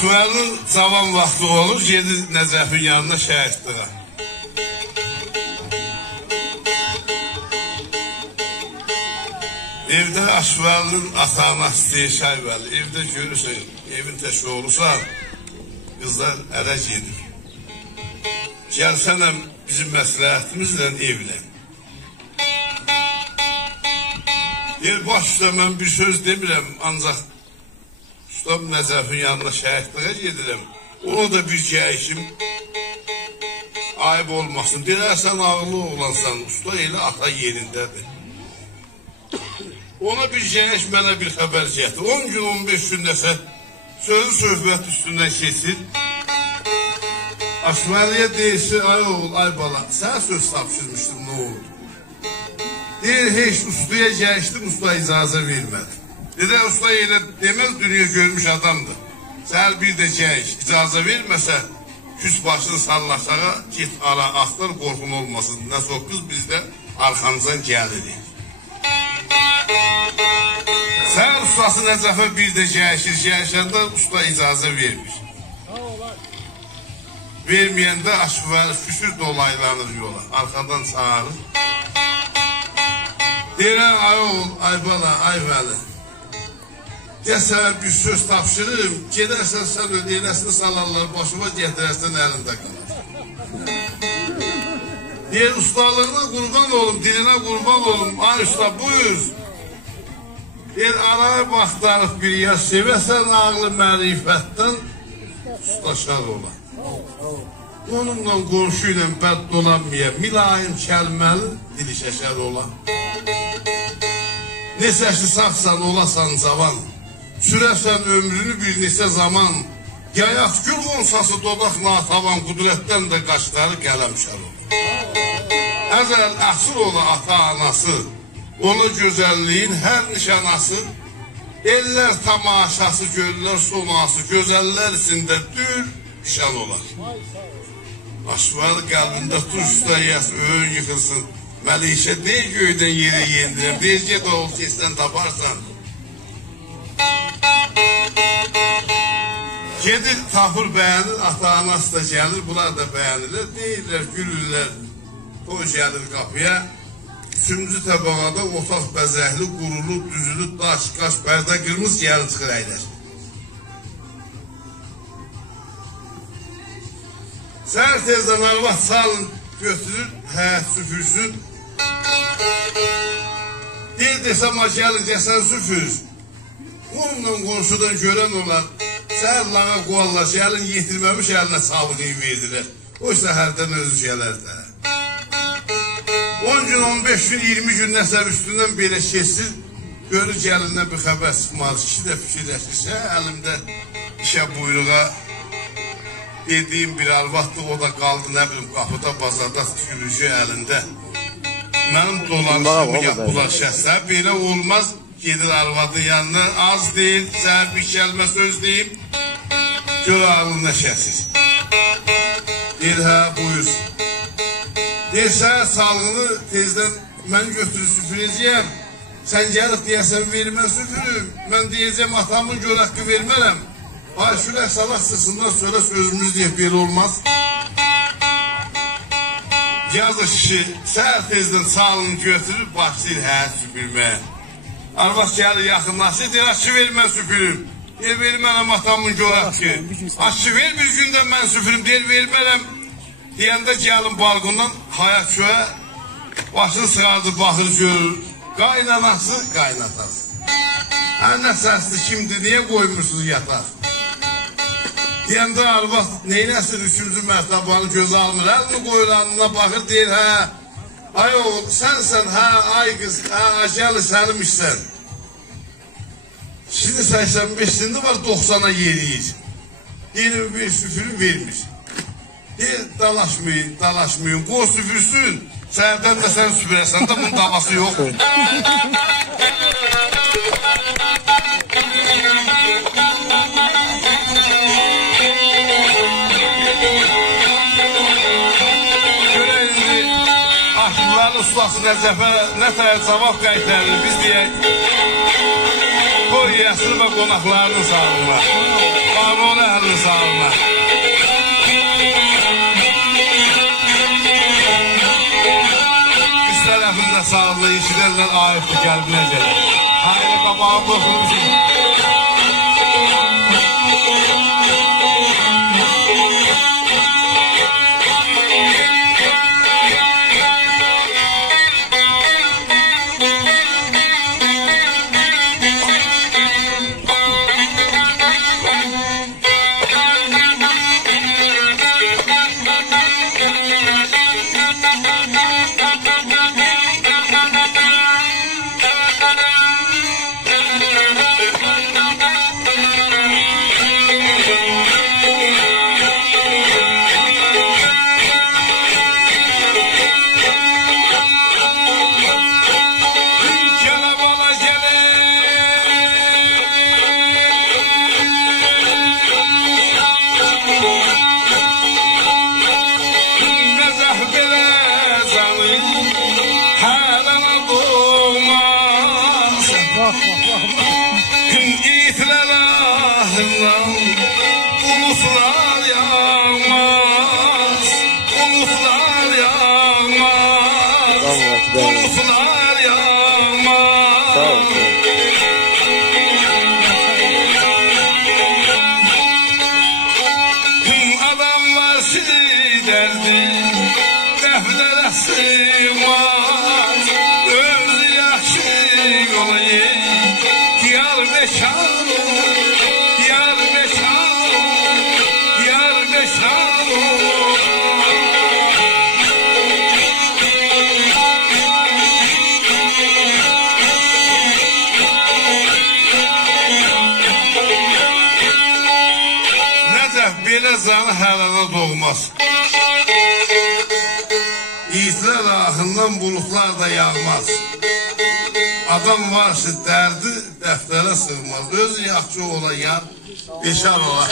Aşvarın cavan vaxtı olur, gedir Nəcəfin yanına şəhidliğə. Evdə Aşvarın ata-anası deyir Şaybəli, evdə görürsən, evin təşvi olursan, qızlar ərə gedir. Gəlsənəm bizim məsləhətimizlə evlən. Deyir, baş üstə mən bir söz demirəm, ancaq ustam Nəcəfin yanına şəhidliğə gedirəm. Ona da bir gəyişim ayıb olmasın. Deyir, sən ağlı oğlansan, usta elə ata yerindədir. Ona bir gəyiş mənə bir xəbər gətir. 10 gün, 15 gün nəsə sözü söhbət üstündən keçir. Aşvəliyə deyirsin, ay oğul, ay bala, sən söz tapşırmışdın, nə oldu? Deyir, heç ustaya gəyişdim, usta icazə vermədi. Dedən usta elə deməz, dünya görmüş adamdır. Sən bir də gəyiş, icazə verməsə, küs başını sallaşağa, git ara, axtar, qorxun olmasın. Nəsə o qız bizdə arxamızdan gəlirik. Sən ustası Nəcəfə bir də gəyişir, gəyişəndə usta icazə vermiş. Verməyəndə Aşvəli küsür dolaylanır yola, arxadan çağırır. Deyirəm, ay oğul, ay bala, ay vəli. Gəl sənə bir söz tapşırırım, gedərsən sən öl, eləsini salarlar, başıma gətirərsən əlində qalar. Deyir, ustalığına qurban olum, dilinə qurban olum, ay usta buyur. Deyir, araya baxtarıq bir yaş, sevəsən ağlı mərifətdən, usta şad ola. Onunla qonşu ilə bəd dolanmaya, mülayim kəlməli, dili şəkər ola. Neçəşli sağsan olasan cavan, sürəsən ömrünü bir neçə zaman, yayaq gül qonsası dodaq natavan, qudrətdən də qaşları qələmşər olur. Əzəl əsr ola ata-anası, ona gözəlliyin hər nişanası, eller tamaşası, göllər sonası, gözəllər içində dür, şən olar. Aşvalı qəlbində turşda yəs, öyün yıxılsın, Məlikə deyir göydən yerə yendirəm, deyir get oğul kesən taparsan. Gedir tapır bəyənir, ata-anası da gəlir, bunlar da bəyənirlər, deyirlər, gülürlər, toy gəlir qapıya. Üçüncü təbəqada otaq bəzəkli, qurulu, düzülü, daş, qaş, pərdə, qırmız gəlin çıxır əylər. Səhər tezdən arvad salın, götürür, həyət süpürsün. Deyir desəm, gəlin, gəsən süpür. Onunla qonşudan görən olar, səhər lağa qoğallar, gəlin yetirməmiş əlinə çabığı verdilər. O səhərdən özü gələr də. 10 gün, 15 gün, 20 gün nəsə üstündən belə keçsin, görür gəlindən bir xəbər çıxmaz, kişi də fikirləşirsə, əlimdə işə buyruğa dediyim bir arvaddır, o da qaldı, nə bilim, qapıda, bazarda tükürücü əlində. Mənim dolanışımı yapılar şəxslər. Belə olmaz. Gedir arvadın yanına. Az deyil, səhər bir kəlmə söz deyib. Gör ağlına şəsiz. Deyir, hə, buyur. Deyir, səhər salğını tezdən mən götürür süpürəcəyəm. Sən gəlib deyəsən vermə süpürüm. Mən deyəcəm atamın gör haqqı vermərəm. Ay, şuraya salaq sısından sonra sözümüz deyib, belə olmaz. Yazır kişi, səhər tezdən salını götürür, başlayır hə süpürməyə. Arvaz gəlir yaxınlaşır, deyir, aşı ver mən süpürüm. Deyir, vermərəm atamın gör haqqı. Aşı ver bir gündə mən süpürüm, deyir, vermərəm. Deyəndə gəlin balkondan hayat şöyə, başını sığardı, baxır, görür. Qaynanası, qaynatası. Hə, nə səsli kimdir, niyə qoymursunuz yatar? Deyəndə arvad neynəsin 3-cü mərtabanı göz almır, əlini qoyur anına baxır, deyir, hə, ay oğul, sənsən, hə, ay qız, hə, acəli sənmişsən. Şimdi 85'sinde var 90'a yeriyiz. Yeni bir süpürü vermiş. Deyir, dalaşmayın, qoy süpürsün. Səhərdən də sən süpürəsən də bunun davası yox. Ustası Nəcəfə nə təyər cavab qaytarır, biz deyək, qoy yəsir və qonaqlarını sağlığına, qanuni əhlini sağlığına. Üst tərəfində sağlığı işlərlər ayıbdır qəlbinə gəlir. Hayli qabağı qoxulmuşum. Umutlar yağmaz, umutlar yağmaz, umutlar yağmaz. Adamlar sizi derdi, deftere sığmaz, özü yaxşı olayım, diyar beşar belə zanı həlala doğmaz. İtirar ahından bulutlar da yağmaz. Adam varsa dərdi dəftərə sığmaz. Özü yaxşı ola yar, beşar ola.